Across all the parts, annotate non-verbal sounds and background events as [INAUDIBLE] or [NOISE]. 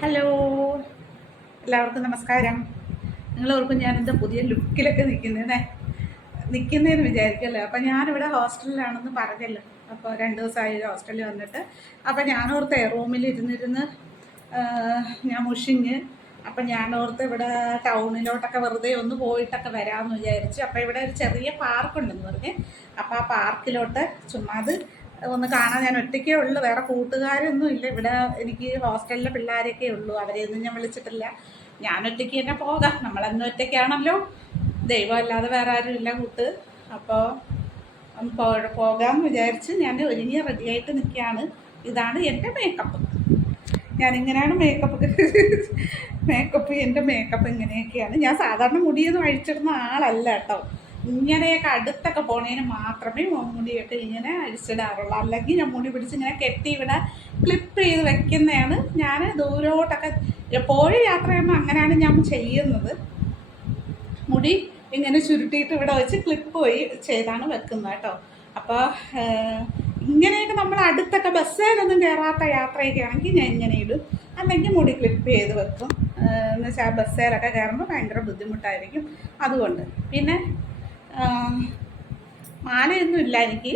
Hello എല്ലാവർക്കും നമസ്കാരം. നിങ്ങളോർക്കും ഞാനെന്താ പുതിയ ലുക്കിലൊക്കെ നിൽക്കുന്നതേ നിൽക്കുന്നതെന്ന് വിചാരിക്കല്ലോ? അപ്പം ഞാനിവിടെ ഹോസ്റ്റലിലാണെന്ന് പറഞ്ഞല്ലോ. അപ്പോൾ രണ്ട് ദിവസമായി ഹോസ്റ്റലിൽ വന്നിട്ട്. അപ്പം ഞാനോർത്ത് റൂമിൽ ഇരുന്നിരുന്ന് ഞാൻ മുഷിഞ്ഞ് അപ്പം ഞാനോർത്ത് ഇവിടെ ടൗണിലോട്ടൊക്കെ വെറുതെ ഒന്ന് പോയിട്ടൊക്കെ വരാമെന്ന് വിചാരിച്ചു. അപ്പം ഇവിടെ ഒരു ചെറിയ പാർക്കുണ്ടെന്ന് പറഞ്ഞ്. അപ്പോൾ ആ പാർക്കിലോട്ട് ചുമ്മാ അത് ഒന്ന് കാണാൻ ഞാൻ ഒറ്റയ്ക്കേ ഉള്ളൂ. വേറെ കൂട്ടുകാരൊന്നും ഇല്ല. ഇവിടെ എനിക്ക് ഹോസ്റ്റലിലെ പിള്ളേരൊക്കെ ഉള്ളൂ. അവരെയൊന്നും ഞാൻ വിളിച്ചിട്ടില്ല. ഞാൻ ഒറ്റയ്ക്ക് തന്നെ പോകാം. നമ്മളെന്നും ഒറ്റയ്ക്കാണല്ലോ. ദൈവം അല്ലാതെ വേറെ ആരും ഇല്ല കൂട്ട്. അപ്പോൾ ഒന്ന് പോ പോകാമെന്ന് വിചാരിച്ച് ഞാൻ ഒരുങ്ങി റെഡിയായിട്ട് നിൽക്കുകയാണ്. ഇതാണ് എന്റെ മേക്കപ്പ് ഞാനിങ്ങനെയാണ് മേക്കപ്പ് മേക്കപ്പ് [LAUGHS] എന്റെ മേക്കപ്പ് ഇങ്ങനെയൊക്കെയാണ്. ഞാൻ സാധാരണ മുടിയൊന്നും അഴിച്ചിടുന്ന ആളല്ല കേട്ടോ. ഇങ്ങനെയൊക്കെ അടുത്തൊക്കെ പോണേന് മാത്രമേ മുടിയൊക്കെ ഇങ്ങനെ അഴിച്ചിടാറുള്ളൂ. അല്ലെങ്കിൽ ഞാൻ മുടി പിടിച്ച് ഇങ്ങനെ കെട്ടി ഇവിടെ ക്ലിപ്പ് ചെയ്ത് വെക്കുന്നതാണ് ഞാൻ ദൂരോട്ടൊക്കെ എപ്പോഴും യാത്ര ചെയ്യുമ്പോൾ അങ്ങനെയാണ് ഞാൻ ചെയ്യുന്നത്. മുടി ഇങ്ങനെ ചുരുട്ടിയിട്ട് ഇവിടെ വെച്ച് ക്ലിപ്പ് പോയി ചെയ്താണ് വെക്കുന്നത് കേട്ടോ. അപ്പോൾ ഇങ്ങനെയൊക്കെ നമ്മൾ അടുത്തൊക്കെ ബസ്സിലൊന്നും കയറാത്ത യാത്രയൊക്കെ ആണെങ്കിൽ ഞാൻ ഇങ്ങനെ ഇടും. അല്ലെങ്കിൽ മുടി ക്ലിപ്പ് ചെയ്ത് വെക്കും. എന്ന് വെച്ചാൽ ബസ്സേലൊക്കെ കയറുമ്പോൾ ഭയങ്കര ബുദ്ധിമുട്ടായിരിക്കും. അതുകൊണ്ട്. പിന്നെ മാലയൊന്നും ഇല്ല എനിക്ക്.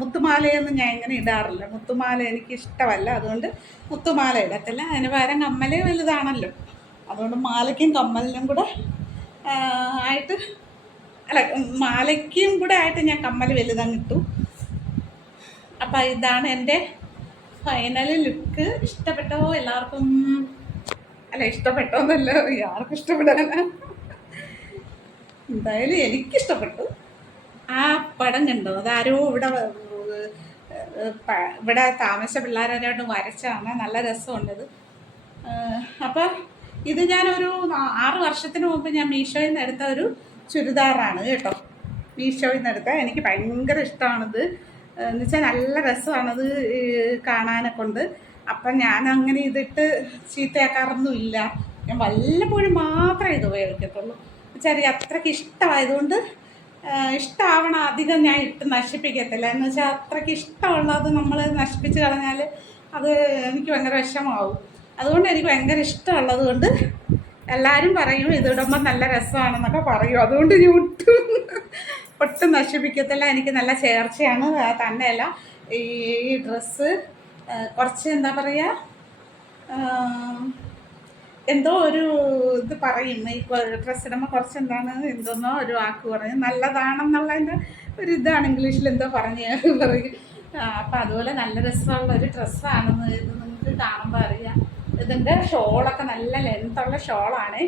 മുത്തുമാലയൊന്നും ഞാൻ ഇങ്ങനെ ഇടാറില്ല. മുത്തുമാല എനിക്ക് ഇഷ്ടമല്ല. അതുകൊണ്ട് മുത്തുമാല ഇടത്തില്ല. അതിന് പകരം കമ്മലേ വലുതാണല്ലോ. അതുകൊണ്ട് മാലയ്ക്കും കമ്മലിനും കൂടെ ആയിട്ട് അല്ല മാലയ്ക്കും കൂടെ ആയിട്ട് ഞാൻ കമ്മൽ വലുതങ്ങ് ഇട്ടു. അപ്പം ഇതാണ് എന്റെ ഫൈനൽ ലുക്ക്. ഇഷ്ടപ്പെട്ടോ എല്ലാവർക്കും? അല്ല ഇഷ്ടപ്പെട്ടോന്നല്ല ആർക്കും ഇഷ്ടപ്പെടാനാ. എന്തായാലും എനിക്കിഷ്ടപ്പെട്ടു. ആ പടം കണ്ടോ? അതാരോ ഇവിടെ ഇവിടെ താമസ പിള്ളേരായിട്ട് വരച്ചാണ്. നല്ല രസമുണ്ടത് അപ്പോൾ ഇത് ഞാനൊരു ആറ് വർഷത്തിന് മുമ്പ് ഞാൻ മീഷോയിൽ നിന്ന് എടുത്ത ഒരു ചുരിദാറാണ് കേട്ടോ. മീഷോയിൽ നിന്ന് എടുത്ത. എനിക്ക് ഭയങ്കര ഇഷ്ടമാണിത്. എന്ന് വെച്ചാൽ നല്ല രസമാണത് കാണാനെ കൊണ്ട് അപ്പം ഞാൻ അങ്ങനെ ഇതിട്ട് ചീത്തയാക്കാറൊന്നുമില്ല. ഞാൻ വല്ലപ്പോഴും മാത്രമേ ഇത് ഉപയോഗിക്കത്തുള്ളൂ. വെച്ചാൽ അത്രയ്ക്ക് ഇഷ്ടമായതുകൊണ്ട് ഇഷ്ടമാവണം അധികം ഞാൻ ഇട്ട് നശിപ്പിക്കത്തില്ല. എന്ന് വെച്ചാൽ അത്രയ്ക്ക് ഇഷ്ടമുള്ളത് നമ്മൾ നശിപ്പിച്ച് കളഞ്ഞാൽ അത് എനിക്ക് ഭയങ്കര വിഷമാവും അതുകൊണ്ട് എനിക്ക് ഭയങ്കര ഇഷ്ടമുള്ളത് കൊണ്ട് എല്ലാവരും പറയും ഇതിടുമ്പോൾ നല്ല രസമാണെന്നൊക്കെ പറയും. അതുകൊണ്ട് ഞാൻ ഒട്ടും ഒട്ടും നശിപ്പിക്കത്തില്ല. എനിക്ക് നല്ല ചേർച്ചയാണ് തന്നെയല്ല. ഈ ഡ്രസ്സ് കുറച്ച് എന്താ പറയുക എന്തോ ഒരു ഇത് പറയും. ഈ ഡ്രസ്സ് ഇടുമ്പോൾ കുറച്ച് എന്താണ് എന്തോന്നോ ഒരു വാക്ക് പറയും. നല്ലതാണെന്നുള്ളതിന്റെ ഒരു ഇതാണ് ഇംഗ്ലീഷിൽ എന്തോ പറഞ്ഞ് പറയും. അപ്പം അതുപോലെ നല്ല രസമുള്ള ഒരു ഡ്രസ്സാണെന്ന് ഇത് നിങ്ങൾക്ക് കാണുമ്പോൾ അറിയാം. ഇതിന്റെ ഷോളൊക്കെ നല്ല ലെങ്ത്തുള്ള ഷോളാണ്.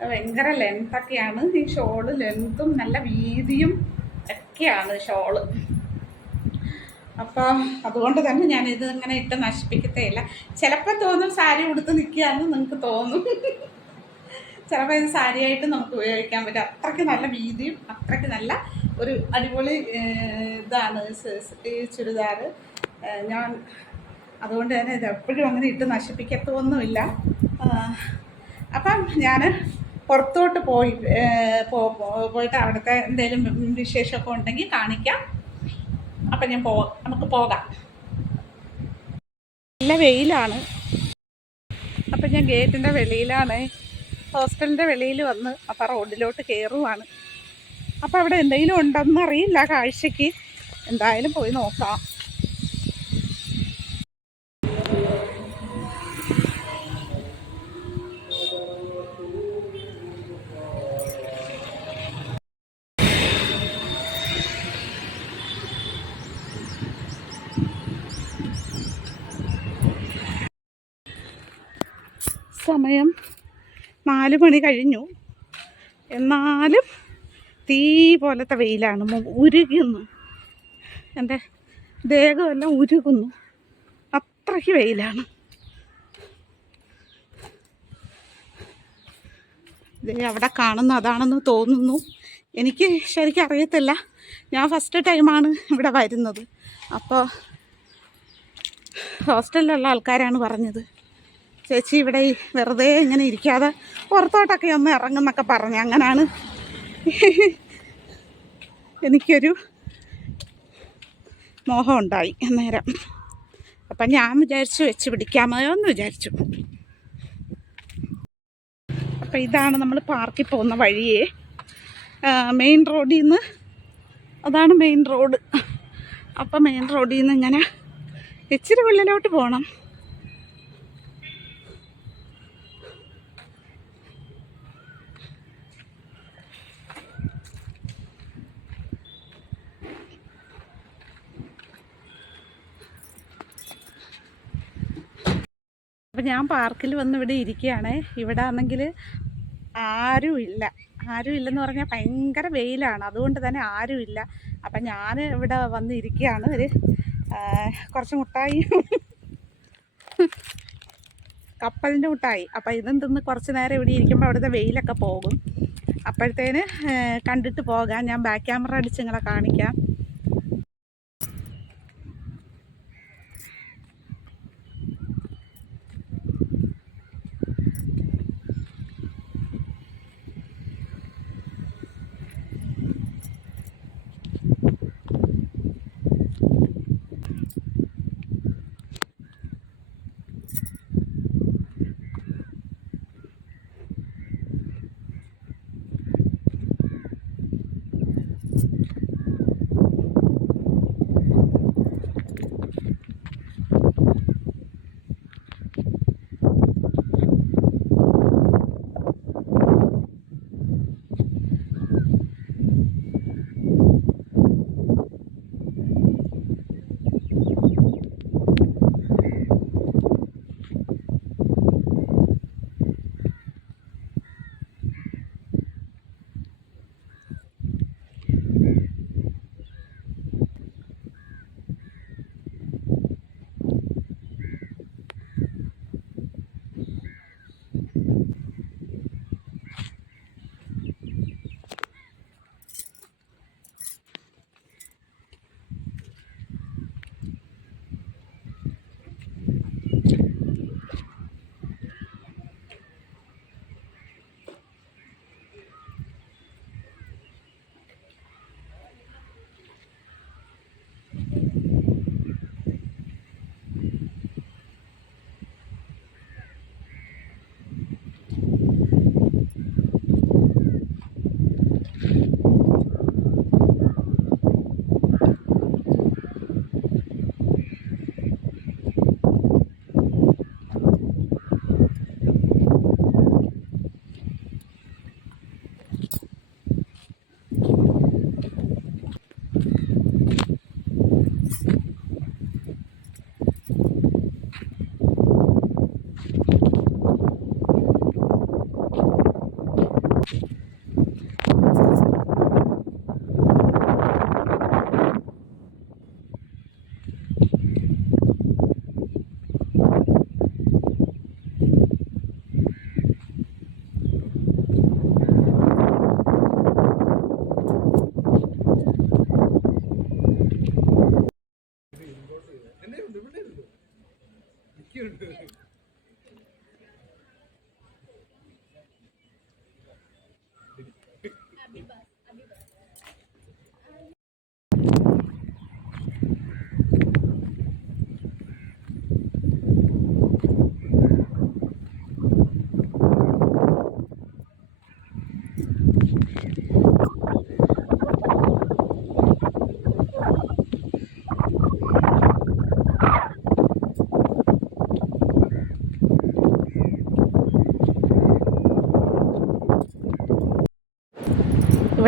ഭയങ്കര ലെങ്ത്തൊക്കെയാണ്. ഈ ഷോൾ ലെങ്ത്തും നല്ല വീതിയും ഒക്കെയാണ് ഷോൾ. അപ്പോൾ അതുകൊണ്ട് തന്നെ ഞാൻ ഇത് ഇങ്ങനെ ഇട്ട് നശിപ്പിക്കത്തേ ഇല്ല ചിലപ്പോൾ തോന്നും സാരി ഉടുത്ത് നിൽക്കുകയെന്ന് നിങ്ങൾക്ക് തോന്നും. ചിലപ്പോൾ ഇത് സാരിയായിട്ട് നമുക്ക് ഉപയോഗിക്കാൻ പറ്റും. അത്രയ്ക്ക് നല്ല വീതിയും അത്രയ്ക്ക് നല്ല ഒരു അടിപൊളി ഇതാണ് ഈ ചുരിദാർ. ഞാൻ അതുകൊണ്ട് തന്നെ ഇത് എപ്പോഴും അങ്ങനെ ഇട്ട് നശിപ്പിക്കത്തൊന്നുമില്ല. അപ്പം ഞാൻ പുറത്തോട്ട് പോയി പോയിട്ട് അവിടുത്തെ എന്തെങ്കിലും വിശേഷമൊക്കെ ഉണ്ടെങ്കിൽ കാണിക്കാം. അപ്പം ഞാൻ പോ നമുക്ക് പോകാം. നല്ല വെയിലാണ്. അപ്പം ഞാൻ ഗേറ്റിന്റെ വെളിയിലാണ്. ഹോസ്റ്റലിന്റെ വെളിയിൽ വന്ന് അപ്പം റോഡിലോട്ട് കയറുവാണ് അപ്പം അവിടെ എന്തെങ്കിലും ഉണ്ടെന്ന് അറിയില്ല കാഴ്ചയ്ക്ക്. എന്തായാലും പോയി നോക്കാം. സമയം നാല് മണി കഴിഞ്ഞു. എന്നാലും തീ പോലത്തെ വെയിലാണ്. ഉരുകുന്നു. എന്റെ ദേഹമെല്ലാം ഉരുകുന്നു. അത്രയ്ക്ക് വെയിലാണ്. ഇതേ അവിടെ കാണുന്നു അതാണെന്ന് തോന്നുന്നു. എനിക്ക് ശരിക്കും അറിയത്തില്ല. ഞാൻ ഫസ്റ്റ് ടൈമാണ് ഇവിടെ വരുന്നത്. അപ്പോൾ ഹോസ്റ്റലിലുള്ള ആൾക്കാരാണ് പറഞ്ഞത്. ചേച്ചി ഇവിടെ വെറുതെ ഇങ്ങനെ ഇരിക്കാതെ പുറത്തോട്ടൊക്കെ ഒന്ന് ഇറങ്ങുന്നൊക്കെ പറഞ്ഞു അങ്ങനാണ്. എനിക്കൊരു മോഹം ഉണ്ടായി അന്നേരം. അപ്പം ഞാൻ വിചാരിച്ചു വെച്ച് പിടിക്കാമോ എന്ന് വിചാരിച്ചു. അപ്പം ഇതാണ് നമ്മൾ പാർക്കിൽ പോകുന്ന വഴിയെ. മെയിൻ റോഡിൽ നിന്ന് അതാണ് മെയിൻ റോഡ്. അപ്പം മെയിൻ റോഡിൽ നിന്ന് ഇങ്ങനെ ഇച്ചിരി ഉള്ളിലോട്ട് പോകണം. അപ്പം ഞാൻ പാർക്കിൽ വന്ന് ഇവിടെ ഇരിക്കുകയാണ്. ഇവിടെ ആണെങ്കിൽ ആരും ഇല്ല. ആരും ഇല്ലെന്ന് പറഞ്ഞാൽ ഭയങ്കര വെയിലാണ്. അതുകൊണ്ട് തന്നെ ആരും ഇല്ല. അപ്പം ഞാൻ ഇവിടെ വന്ന് ഇരിക്കുകയാണ്. ഒരു കുറച്ച് മുട്ടായി. കപ്പലിന്റെ മുട്ടായി. അപ്പം ഇതും തിന്ന് കുറച്ച് നേരം ഇവിടെ ഇരിക്കുമ്പോൾ അവിടുത്തെ വെയിലൊക്കെ പോകും. അപ്പോഴത്തേന് കണ്ടിട്ട് പോകാം. ഞാൻ ബാക്ക് ക്യാമറ അടിച്ച് നിങ്ങളെ കാണിക്കാം.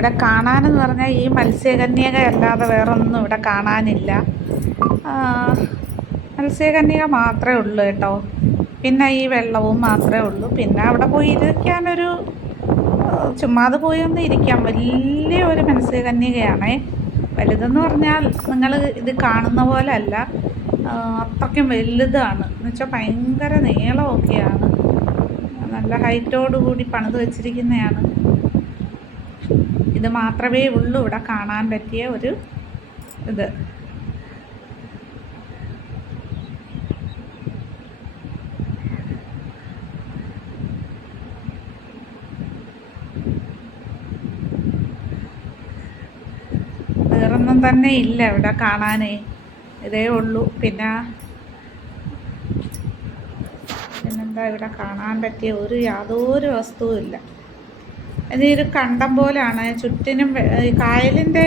ഇവിടെ കാണാനെന്ന് പറഞ്ഞാൽ ഈ മത്സ്യകന്യക അല്ലാതെ വേറൊന്നും ഇവിടെ കാണാനില്ല. മത്സ്യകന്യക മാത്രമേ ഉള്ളൂ കേട്ടോ. പിന്നെ ഈ വെള്ളവും മാത്രമേ ഉള്ളൂ. പിന്നെ അവിടെ പോയി ഇരിക്കാനൊരു ചുമ്മാത് പോയി ഒന്ന് ഇരിക്കാം. വലിയ ഒരു മത്സ്യകന്യകയാണേ. വലുതെന്ന് പറഞ്ഞാൽ നിങ്ങൾ ഇത് കാണുന്ന പോലെ അല്ല അത്രയ്ക്കും വലുതാണ്. എന്ന് വെച്ചാൽ ഭയങ്കര നീളമൊക്കെയാണ്. നല്ല ഹൈറ്റോടുകൂടി പണിത് വെച്ചിരിക്കുന്നതാണ്. ഇത് മാത്രമേ ഉള്ളൂ ഇവിടെ കാണാൻ പറ്റിയ ഒരു ഇത്. വേറൊന്നും തന്നെ ഇല്ല ഇവിടെ കാണാനേ. ഇതേ ഉള്ളൂ. പിന്നെ പിന്നെന്താ ഇവിടെ കാണാൻ പറ്റിയ ഒരു യാതൊരു വസ്തുവും ഇല്ല. ഇതൊരു കണ്ടം പോലെയാണ്. ചുറ്റിനും കായലിന്റെ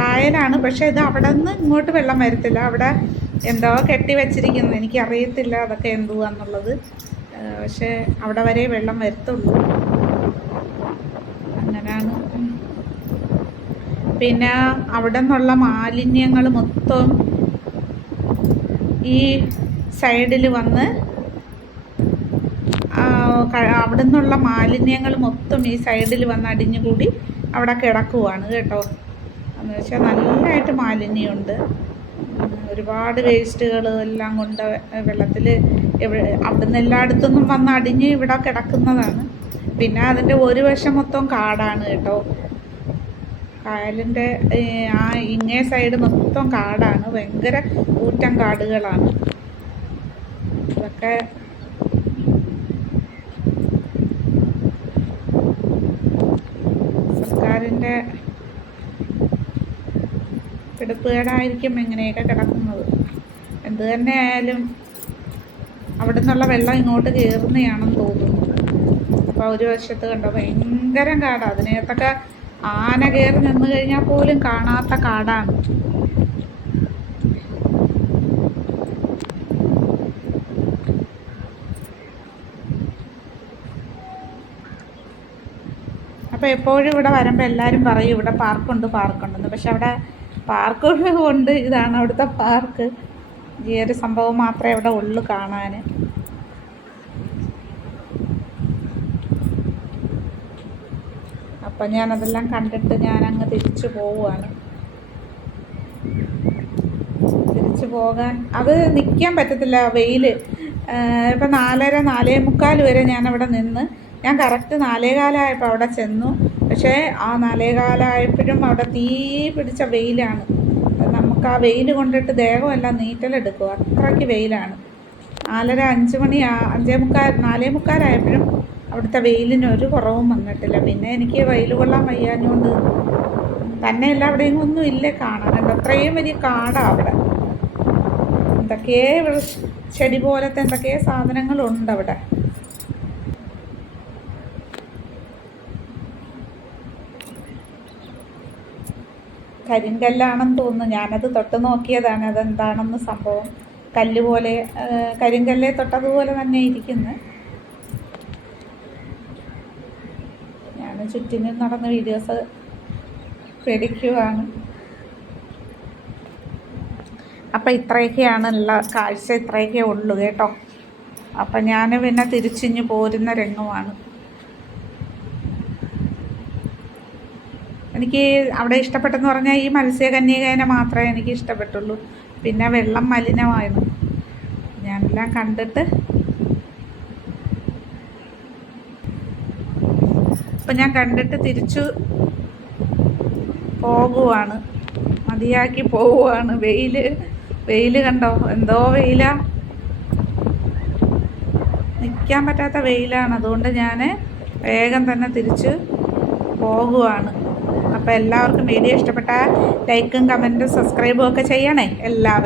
കായലാണ്. പക്ഷേ ഇത് അവിടെ നിന്ന് ഇങ്ങോട്ട് വെള്ളം വരത്തില്ല. അവിടെ എന്തോ കെട്ടി വെച്ചിരിക്കുന്നു. എനിക്കറിയത്തില്ല അതൊക്കെ എന്തുവാന്നുള്ളത്. പക്ഷേ അവിടെ വരെ വെള്ളം വരത്തുള്ളൂ. അങ്ങനെയാണ് പിന്നെ അവിടെ നിന്നുള്ള മാലിന്യങ്ങൾ മൊത്തം ഈ സൈഡിൽ വന്ന് അവിടെ നിന്നുള്ള മാലിന്യങ്ങൾ മൊത്തം ഈ സൈഡിൽ വന്ന് അടിഞ്ഞു കൂടി അവിടെ കിടക്കുവാണ് കേട്ടോ. എന്ന് വെച്ചാൽ നല്ലതായിട്ട് മാലിന്യമുണ്ട്. ഒരുപാട് വേസ്റ്റുകൾ എല്ലാം കൊണ്ട് വെള്ളത്തിൽ അവിടെ നിന്ന് എല്ലായിടത്തുനിന്നും വന്ന് അടിഞ്ഞ് ഇവിടെ കിടക്കുന്നതാണ്. പിന്നെ അതിന്റെ ഒരു വശം മൊത്തം കാടാണ് കേട്ടോ. കായലിന്റെ ആ ഇങ്ങേ സൈഡ് മൊത്തം കാടാണ്. ഭയങ്കര ഊറ്റം കാടുകളാണ്. അതൊക്കെ സർക്കാരിന്റെ പിടുപ്പുകേടായിരിക്കും ഇങ്ങനെയൊക്കെ കിടക്കുന്നത്. എന്ത് തന്നെ ആയാലും അവിടെ നിന്നുള്ള വെള്ളം ഇങ്ങോട്ട് കയറുന്നതാണെന്ന് തോന്നുന്നു അപ്പോൾ ഒരു വശത്ത് കണ്ടോ ഭയങ്കരം കാടാണ് അതിനകത്തൊക്കെ ആന കയറി നിന്ന് കഴിഞ്ഞാൽ പോലും കാണാത്ത കാടാണ്. അപ്പോൾ എപ്പോഴും ഇവിടെ വരുമ്പോൾ എല്ലാവരും പറയും ഇവിടെ പാർക്കുണ്ട് പാർക്കുണ്ടെന്ന് പക്ഷെ അവിടെ പാർക്ക് ഉണ്ട് ഇതാണ് അവിടുത്തെ പാർക്ക്. ഈ ഒരു സംഭവം മാത്രമേ അവിടെ ഉള്ളൂ കാണാൻ അപ്പം ഞാനതെല്ലാം കണ്ടിട്ട് ഞാൻ തിരിച്ചു പോവുകയാണ്. തിരിച്ചു പോകാൻ അത് നിൽക്കാൻ പറ്റത്തില്ല വെയിൽ ഇപ്പം നാലര നാലേ മുക്കാൽ വരെ ഞാനവിടെ നിന്ന് ഞാൻ കറക്റ്റ് നാലേകാലമായപ്പോൾ അവിടെ ചെന്നു. പക്ഷേ ആ നാലേകാലമായപ്പോഴും അവിടെ തീ പിടിച്ച വെയിലാണ്. നമുക്ക് ആ വെയിൽ കൊണ്ടിട്ട് ദേഹമെല്ലാം നീറ്റലെടുക്കും. അത്രയ്ക്ക് വെയിലാണ്. നാലര അഞ്ച് മണി അഞ്ചേ മുക്കാൽ നാലേ മുക്കാലായപ്പോഴും അവിടുത്തെ വെയിലിന് ഒരു കുറവും വന്നിട്ടില്ല. പിന്നെ എനിക്ക് വെയിൽ കൊള്ളാൻ വയ്യാഞ്ഞുകൊണ്ട് തന്നെയല്ല അവിടെയും ഒന്നും ഇല്ല കാണാൻ കണ്ടോ അത്രയും വലിയ കാടാണ് അവിടെ. എന്തൊക്കെയേ ചെടി പോലത്തെ എന്തൊക്കെയോ സാധനങ്ങളുണ്ട് അവിടെ. കരിങ്കല്ലാണെന്ന് തോന്നുന്നു. ഞാനത് തൊട്ട് നോക്കിയതാണ്. അതെന്താണെന്ന് സംഭവം. കല്ല് പോലെ കരിങ്കല്ലേ തൊട്ടതുപോലെ തന്നെ ഇരിക്കുന്നു. ഞാൻ ചുറ്റിനും നടന്ന വീഡിയോസ് പിടിക്കുവാണ് അപ്പം ഇത്രയൊക്കെയാണ് ഉള്ള കാഴ്ച ഇത്രയൊക്കെ ഉള്ളൂ കേട്ടോ. അപ്പം ഞാൻ പിന്നെ തിരിച്ചിഞ്ഞ് പോരുന്ന രംഗമാണ്. എനിക്ക് അവിടെ ഇഷ്ടപ്പെട്ടെന്ന് പറഞ്ഞാൽ ഈ മത്സ്യകന്യകേനെ മാത്രമേ എനിക്ക് ഇഷ്ടപ്പെട്ടുള്ളൂ. പിന്നെ വെള്ളം മലിനമായിരുന്നു. ഞാനെല്ലാം കണ്ടിട്ട് അപ്പം ഞാൻ കണ്ടിട്ട് തിരിച്ചു പോകുവാണ്. മതിയാക്കി പോവുകയാണ് വെയിൽ വെയിൽ കണ്ടോ? എന്തോ വെയിലാ? നിൽക്കാൻ പറ്റാത്ത വെയിലാണ്. അതുകൊണ്ട് ഞാൻ വേഗം തന്നെ തിരിച്ച് പോകുവാണ്. അപ്പോൾ എല്ലാവർക്കും വീഡിയോ ഇഷ്ടപ്പെട്ടാൽ ലൈക്കും കമന്റും സബ്സ്ക്രൈബും ഒക്കെ ചെയ്യണേ. എല്ലാവരും